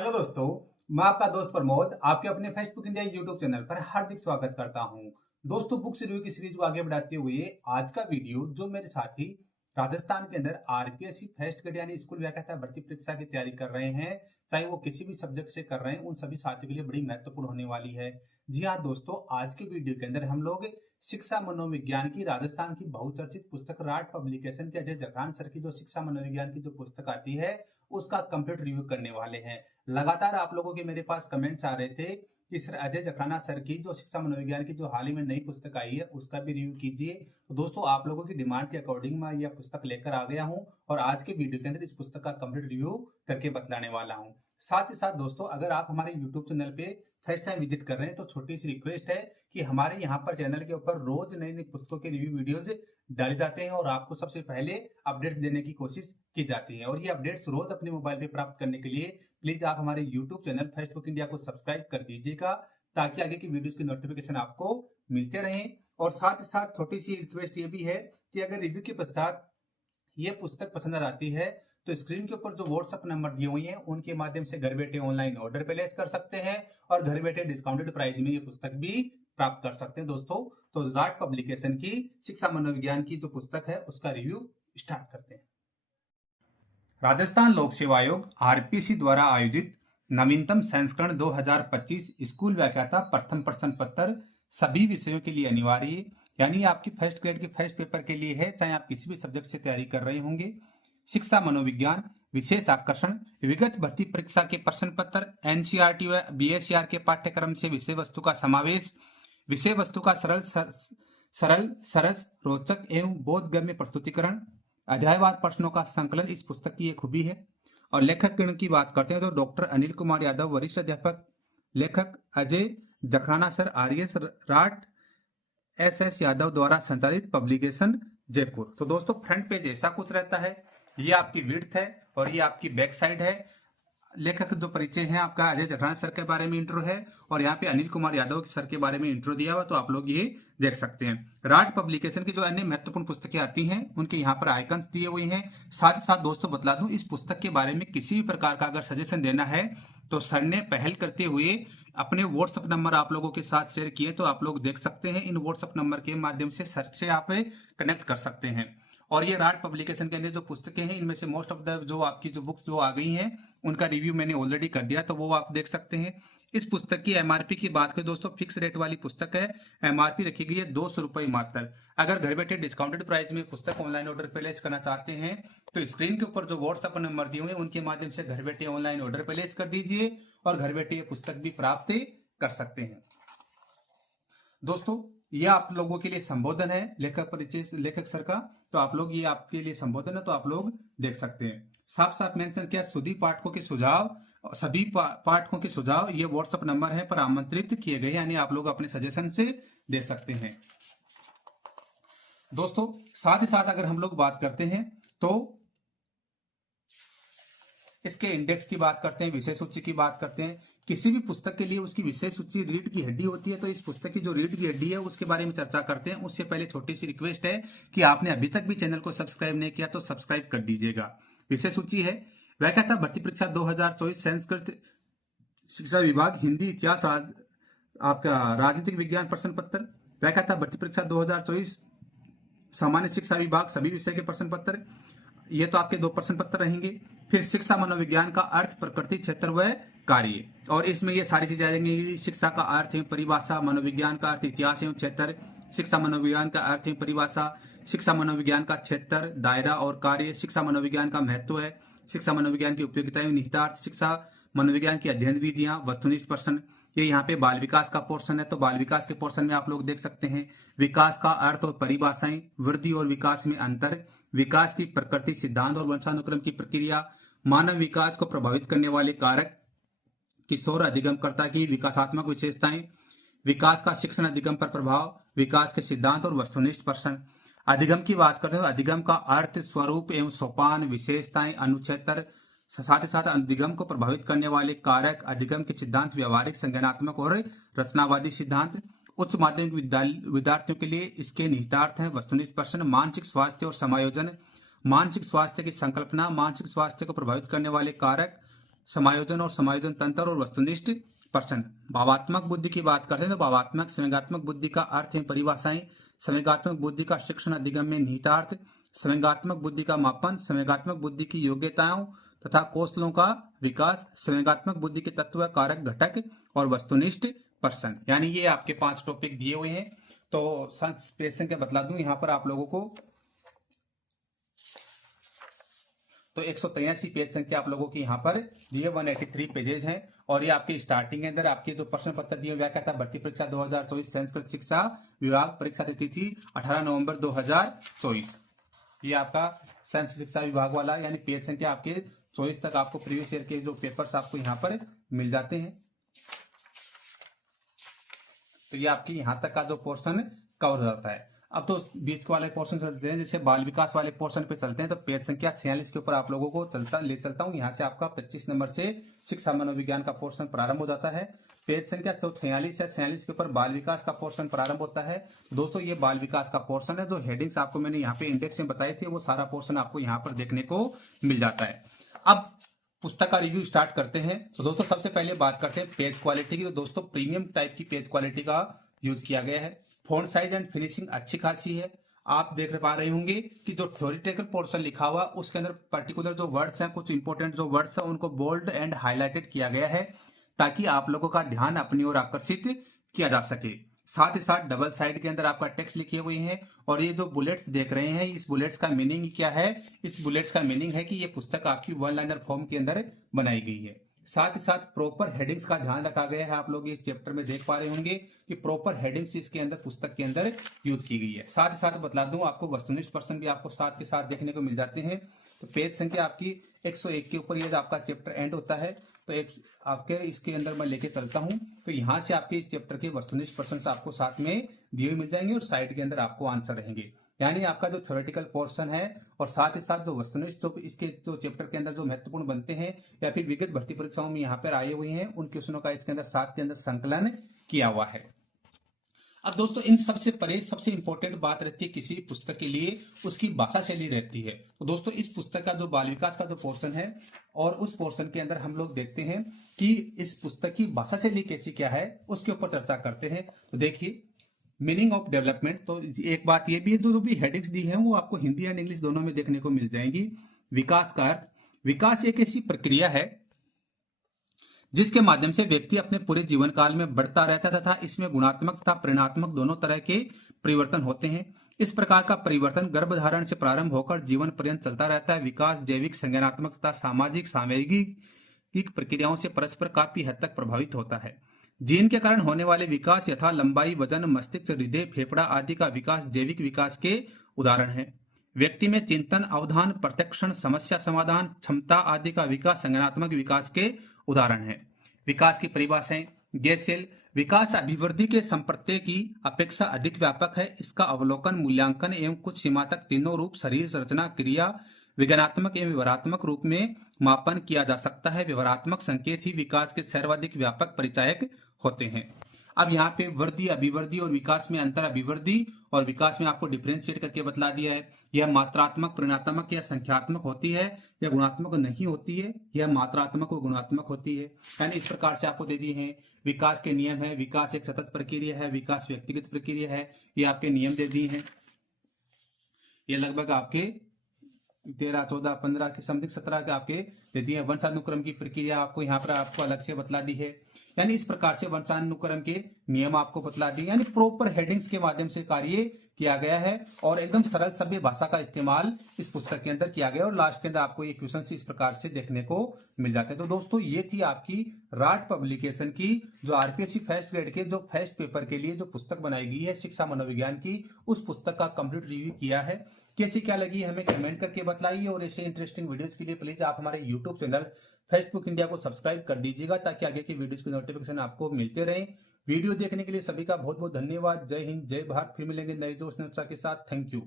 Hello दोस्तों, मैं आपका दोस्त प्रमोद आपके अपने फेसबुक इंडिया यूट्यूब चैनल पर हार्दिक स्वागत करता हूं। दोस्तों, बुक्स रिव्यू की सीरीज को आगे बढ़ाते हुए आज का वीडियो जो मेरे साथी राजस्थान के अंदर आरपीएससी फर्स्ट ग्रेड यानी स्कूल व्याख्याता भर्ती परीक्षा की तैयारी कर रहे हैं, चाहे वो किसी भी सब्जेक्ट से कर रहे हैं, उन सभी साथियों के लिए बड़ी महत्वपूर्ण होने वाली है। जी हाँ दोस्तों, आज के वीडियो के अंदर हम लोग शिक्षा मनोविज्ञान की राजस्थान की बहुचर्चित पुस्तक राट पब्लिकेशन के अजय जखरान सर की जो शिक्षा मनोविज्ञान की जो पुस्तक आती है उसका कंप्लीट रिव्यू करने वाले हैं। लगातार आप लोगों के मेरे पास कमेंट्स आ रहे थे कि सर अजय जखराना सर की जो शिक्षा मनोविज्ञान की जो हाल ही में नई पुस्तक आई है उसका भी रिव्यू कीजिए। तो दोस्तों, आप लोगों की डिमांड के अकॉर्डिंग मैं यह पुस्तक लेकर आ गया हूं और आज के वीडियो के अंदर इस पुस्तक का कंप्लीट रिव्यू करके बतलाने वाला हूं। साथ ही साथ दोस्तों, अगर आप हमारे यूट्यूब चैनल पे फर्स्ट टाइम विजिट कर रहे हैं तो छोटी सी रिक्वेस्ट है कि हमारे यहाँ पर चैनल के ऊपर रोज नई नई पुस्तकों के रिव्यू वीडियोज डाले जाते हैं और आपको सबसे पहले अपडेट्स देने की कोशिश की जाती है। और ये अपडेट्स रोज अपने मोबाइल पे प्राप्त करने के लिए प्लीज आप हमारे यूट्यूब चैनल फेसबुक इंडिया को सब्सक्राइब कर दीजिएगा ताकि आगे की वीडियोस की नोटिफिकेशन आपको मिलते रहें। और साथ ही साथ छोटी सी रिक्वेस्ट ये भी है कि अगर रिव्यू के पश्चात ये पुस्तक पसंद आ जाती है तो स्क्रीन के ऊपर जो व्हाट्सएप नंबर दिए हुए हैं उनके माध्यम से घर बैठे ऑनलाइन ऑर्डर प्लेस कर सकते हैं और घर बैठे डिस्काउंटेड प्राइस में ये पुस्तक भी प्राप्त कर सकते हैं। दोस्तों, तो राट पब्लिकेशन की शिक्षा मनोविज्ञान की जो पुस्तक है उसका रिव्यू स्टार्ट करते हैं। राजस्थान लोक सेवा आयोग आरपीएससी द्वारा आयोजित नवीनतम संस्करण 2025 स्कूल व्याख्याता प्रथम प्रश्न पत्र सभी विषयों के लिए अनिवार्य, यानी आपकी फर्स्ट ग्रेड के फर्स्ट पेपर के लिए है, चाहे आप किसी भी सब्जेक्ट से तैयारी कर रहे होंगे। शिक्षा मनोविज्ञान विशेष आकर्षण विगत भर्ती परीक्षा के प्रश्न पत्र, एनसीईआरटी व बीएसईआर के पाठ्यक्रम से विषय वस्तु का समावेश, विषय वस्तु का सरल सरस रोचक एवं बोधगम्य प्रस्तुतिकरण, अध्यायवार प्रश्नों का संकलन इस पुस्तक की एक खूबी है। और लेखक गण की बात करते हैं तो डॉक्टर अनिल कुमार यादव वरिष्ठ अध्यापक, लेखक Ajay Jakhrana sir, RS rot S Yadav द्वारा संचालित पब्लिकेशन जयपुर। तो दोस्तों, फ्रंट पेज ऐसा कुछ रहता है, ये आपकी विड्थ है और ये आपकी बैक साइड है। लेखक जो परिचय है आपका अजय जखराना सर के बारे में इंट्रो है और यहाँ पे अनिल कुमार यादव सर के बारे में इंट्रो दिया हुआ, तो आप लोग ये देख सकते हैं। राट पब्लिकेशन की जो अन्य महत्वपूर्ण पुस्तकें आती हैं उनके यहाँ पर आइकन्स दिए हुए हैं। साथ ही साथ दोस्तों बतला दूं, इस पुस्तक के बारे में किसी भी प्रकार का अगर सजेशन देना है तो सर ने पहल करते हुए अपने व्हाट्सएप नंबर आप लोगों के साथ शेयर किए, तो आप लोग देख सकते हैं। इन व्हाट्सएप नंबर के माध्यम से सर से आप कनेक्ट कर सकते हैं। और ये राट पब्लिकेशन के अंदर जो पुस्तकें हैं इनमें से मोस्ट ऑफ द जो आपकी जो बुक्स जो आ गई हैं उनका रिव्यू मैंने ऑलरेडी कर दिया, तो वो आप देख सकते हैं। इस पुस्तक की एमआरपी की बात करें दोस्तों, फिक्स रेट वाली पुस्तक है, एमआरपी रखी गई है 200 रुपये मात्र। अगर घर बैठे डिस्काउंटेड प्राइस में पुस्तक ऑनलाइन ऑर्डर प्लेस करना चाहते हैं तो स्क्रीन के ऊपर जो व्हाट्सएप नंबर दिए हुए हैं उनके माध्यम से घर बैठे ऑनलाइन ऑर्डर प्लेस कर दीजिए और घर बैठे ये पुस्तक भी प्राप्त कर सकते हैं। दोस्तों, ये आप लोगों के लिए संबोधन है लेखक परिचय लेखक सर का, तो आप लोग ये आपके लिए संबोधन है, तो आप लोग देख सकते हैं। साफ साफ मेंशन किया सभी पाठकों के सुझाव, सभी पाठकों के सुझाव ये व्हाट्सएप नंबर है पर आमंत्रित किए गए, यानी आप लोग अपने सजेशन से दे सकते हैं। दोस्तों, साथ ही साथ अगर हम लोग बात करते हैं तो इसके इंडेक्स की बात करते हैं, विषय सूची की बात करते हैं। किसी भी पुस्तक के लिए उसकी विषय सूची रीढ़ की हड्डी होती है, तो इस पुस्तक की जो रीढ़ की हड्डी है उसके बारे में चर्चा करते हैं। उससे पहले छोटी सी रिक्वेस्ट है कि आपने अभी तक भी चैनल को सब्सक्राइब नहीं किया तो सब्सक्राइब कर दीजिएगा। विषय सूची है व्याख्याता भर्ती परीक्षा 2024 संस्कृत शिक्षा विभाग हिंदी इतिहास आपका राजनीतिक विज्ञान प्रश्न पत्र, व्याख्याता भर्ती परीक्षा 2024 सामान्य शिक्षा विभाग सभी विषय के प्रश्न पत्र, ये तो आपके 2 प्रश्न पत्र रहेंगे। फिर शिक्षा मनोविज्ञान का अर्थ, प्रकृति, क्षेत्र व कार्य, और इसमें ये सारी चीजें आ जाएंगी। शिक्षा का अर्थ एवं परिभाषा, मनोविज्ञान का अर्थ, इतिहास एवं क्षेत्र, शिक्षा मनोविज्ञान का अर्थ एवं परिभाषा, शिक्षा मनोविज्ञान का क्षेत्र, दायरा और कार्य, शिक्षा मनोविज्ञान का महत्व है, शिक्षा मनोविज्ञान की उपयोगिता एवं निहितार्थ, शिक्षा मनोविज्ञान की अध्ययन विधियां, वस्तुनिष्ठ प्रश्न। ये यहाँ पे बाल विकास का पोर्शन है, तो बाल विकास के पोर्शन में आप लोग देख सकते हैं विकास का अर्थ और परिभाषाएं, वृद्धि और विकास में अंतर, विकास की प्रकृति, सिद्धांत और वंशानुक्रम की प्रक्रिया, मानव विकास को प्रभावित करने वाले कारक, किशोर अधिगमकर्ता की विकासात्मक विशेषताएं, विकास का शिक्षण अधिगम पर प्रभाव, विकास के सिद्धांत और वस्तुनिष्ठ प्रश्न। अधिगम की बात करते हैं, अधिगम का अर्थ, स्वरूप एवं सोपान, विशेषताएं, अनुच्छेद, साथ ही साथ अधिगम को प्रभावित करने वाले कारक, अधिगम के सिद्धांत, व्यवहारिक, संज्ञानात्मक और रचनावादी सिद्धांत। उच्च माध्यमिक विद्यार्थियों के लिए इसके निहितार्थ हैं, वस्तुनिष्ठ प्रश्न, मानसिक स्वास्थ्य और समायोजन, मानसिक स्वास्थ्य की संकल्पना, मानसिक स्वास्थ्य को प्रभावित करने वाले कारक, समायोजन और समायोजन तंत्र और वस्तुनिष्ठ प्रश्न। भावात्मक बुद्धि की बात करते हैं तो भावात्मक संवेगात्मक बुद्धि का अर्थ है परिभाषाएं, संवेगात्मक बुद्धि का शिक्षण अधिगम में निहितार्थ, संवेगात्मक बुद्धि का मापन, संवेगात्मक बुद्धि की योग्यताओं तथा कौशलों का विकास, संवेगात्मक बुद्धि के तत्व कारक घटक और वस्तुनिष्ठ प्रश्न। यानी ये आपके 5 टॉपिक दिए हुए हैं। तो पेज संख्या बतला दूं यहाँ पर आप लोगों को, तो 183 पेज संख्या आप लोगों की यहाँ पर दिए, 183 पेजेज हैं। और ये आपकी स्टार्टिंग के अंदर आपके जो प्रश्न पत्र दिए हुए क्या था, भर्ती परीक्षा 2024 संस्कृत शिक्षा विभाग, परीक्षा तिथि थी 18 नवंबर 2024। ये आपका संस्कृत शिक्षा विभाग वाला, यानी पेज संख्या आपके 24 तक आपको प्रीवियस ईयर के जो पेपर्स आपको यहाँ पर मिल जाते हैं। तो ये आपकी यहाँ तक का जो पोर्शन कवर हो जाता है। अब तो बीच वाले पोर्शन चलते हैं, जैसे बाल विकास वाले पोर्शन पे चलते हैं। तो पेज संख्या 46 के ऊपर आप लोगों को ले चलता हूँ। यहाँ से आपका 25 नंबर से शिक्षा मनोविज्ञान का पोर्शन प्रारंभ हो जाता है। पेज संख्या 46 या 46 के ऊपर बाल विकास का पोर्शन प्रारंभ होता है। दोस्तों ये बाल विकास का पोर्शन है, जो हेडिंग्स आपको मैंने यहाँ पे इंडेक्स में बताए थे, वो सारा पोर्शन आपको यहाँ पर देखने को मिल जाता है। अब पुस्तक का रिव्यू स्टार्ट करते हैं। तो दोस्तों सबसे पहले बात करते हैं पेज क्वालिटी की। तो दोस्तों प्रीमियम टाइप की पेज क्वालिटी का यूज किया गया है। फॉन्ट साइज एंड फिनिशिंग अच्छी खासी है। आप देख पा रहे होंगे कि जो थ्योरेटिकल पोर्शन लिखा हुआ उसके अंदर पर्टिकुलर जो वर्ड्स हैं, कुछ इंपॉर्टेंट जो वर्ड्स हैं, उनको बोल्ड एंड हाईलाइटेड किया गया है ताकि आप लोगों का ध्यान अपनी ओर आकर्षित किया जा सके। साथ ही साथ डबल साइड के अंदर आपका टेक्स्ट लिखे हुए हैं। और ये जो बुलेट्स देख रहे हैं, इस बुलेट्स का मीनिंग क्या है? इस बुलेट्स का मीनिंग है कि ये पुस्तक आपकी वन लाइनर फॉर्म के अंदर बनाई गई है। साथ ही साथ प्रॉपर हेडिंग्स का ध्यान रखा गया है। आप लोग इस चैप्टर में देख पा रहे होंगे कि प्रॉपर हेडिंग्स इसके अंदर पुस्तक के अंदर यूज की गई है। साथ ही साथ बता दूं आपको वस्तुनिष्ठ प्रश्न भी आपको साथ के साथ देखने को मिल जाते हैं। तो पेज संख्या आपकी 101 के ऊपर ये आपका चैप्टर एंड होता है। तो एक आपके इसके अंदर मैं लेके चलता हूं। तो यहाँ से आपके इस चैप्टर के वस्तुनिष्ठ प्रश्न आपको साथ में दिए मिल जाएंगे और साइड के अंदर आपको आंसर रहेंगे। यानी आपका जो थ्योरेटिकल पोर्शन है और साथ ही साथ जो वस्तुनिष्ठ जो इसके जो चैप्टर के अंदर जो महत्वपूर्ण बनते हैं या फिर विगत भर्ती परीक्षाओं में यहाँ पर आए हुए हैं, उन क्वेश्चनों का इसके अंदर साथ के अंदर संकलन किया हुआ है। अब दोस्तों इन सबसे परे सबसे इंपॉर्टेंट बात रहती है किसी पुस्तक के लिए, उसकी भाषा शैली रहती है। तो दोस्तों इस पुस्तक का जो बाल विकास का जो पोर्शन है और उस पोर्शन के अंदर हम लोग देखते हैं कि इस पुस्तक की भाषा शैली कैसी क्या है, उसके ऊपर चर्चा करते हैं। तो देखिए मीनिंग ऑफ डेवलपमेंट, तो एक बात ये भी है, जो भी हेडिंग्स दी है वो आपको हिंदी एंड इंग्लिश दोनों में देखने को मिल जाएंगी। विकास का अर्थ, विकास एक ऐसी प्रक्रिया है जिसके माध्यम से व्यक्ति अपने पूरे जीवन काल में बढ़ता रहता है तथा इसमें गुणात्मक तथा परिणात्मक दोनों तरह के परिवर्तन होते हैं। इस प्रकार का परिवर्तन गर्भधारण से प्रारंभ होकर जीवन पर्यंत चलता रहता है। विकास जैविक, संज्ञानात्मक तथा सामाजिक सामयिक प्रक्रियाओं से परस्पर काफी हद तक प्रभावित होता है। जीन के कारण होने वाले विकास यथा लंबाई, वजन, मस्तिष्क, हृदय, फेफड़ा आदि का विकास जैविक विकास के उदाहरण है। व्यक्ति में चिंतन, अवधान, प्रत्यक्षण, समस्या समाधान क्षमता आदि का विकास संज्ञानात्मक विकास के उदाहरण है। विकास की परिभाषाएं, गेसेल, विकास अभिवृद्धि के संप्रत्यय की अपेक्षा अधिक व्यापक है। इसका अवलोकन, मूल्यांकन एवं कुछ सीमा तक तीनों रूप शरीर संरचना, क्रिया, विज्ञानात्मक एवं व्यवहारात्मक रूप में मापन किया जा सकता है। व्यवहारात्मक संकेत ही विकास के सर्वाधिक व्यापक परिचायक होते हैं। अब यहाँ पे वृद्धि, अभिवृद्धि और विकास में अंतर, अभिवृद्धि और विकास में आपको डिफरेंशिएट करके बतला दिया है। यह मात्रात्मक, परिणात्मक या संख्यात्मक होती है या गुणात्मक नहीं होती है, यह मात्रात्मक और गुणात्मक होती है। यानी इस प्रकार से आपको दे दिए हैं। विकास के नियम है, विकास एक सतत प्रक्रिया है, विकास व्यक्तिगत प्रक्रिया है, ये आपके नियम दे दिए हैं। ये लगभग आपके 13, 14, 15 के समथिंग 17 के आपके दे दिए। वंशानुक्रम की प्रक्रिया आपको यहाँ पर आपको अलग से बतला दी है। यानी इस प्रकार से वंशानुक्रम के नियम आपको बतला दिए। यानी प्रॉपर हेडिंग्स के माध्यम से कार्य किया गया है और एकदम सरल सभ्य भाषा का इस्तेमाल इस पुस्तक के अंदर किया गया और लास्ट के अंदर आपको ये क्वेश्चन इस प्रकार से देखने को मिल जाते हैं। तो दोस्तों ये थी आपकी राट पब्लिकेशन की जो आरपीएससी फर्स्ट ग्रेड के जो फर्स्ट पेपर के लिए जो पुस्तक बनाई गई है शिक्षा मनोविज्ञान की, उस पुस्तक का कंप्लीट रिव्यू किया है। कैसी क्या लगी हमें कमेंट करके बताइए और ऐसे इंटरेस्टिंग वीडियोस के लिए प्लीज आप हमारे यूट्यूब चैनल फेसबुक इंडिया को सब्सक्राइब कर दीजिएगा ताकि आगे की वीडियोस की नोटिफिकेशन आपको मिलते रहे। वीडियो देखने के लिए सभी का बहुत बहुत धन्यवाद। जय हिंद, जय भारत। फिर मिलेंगे नए दोस्त के साथ। Thank you.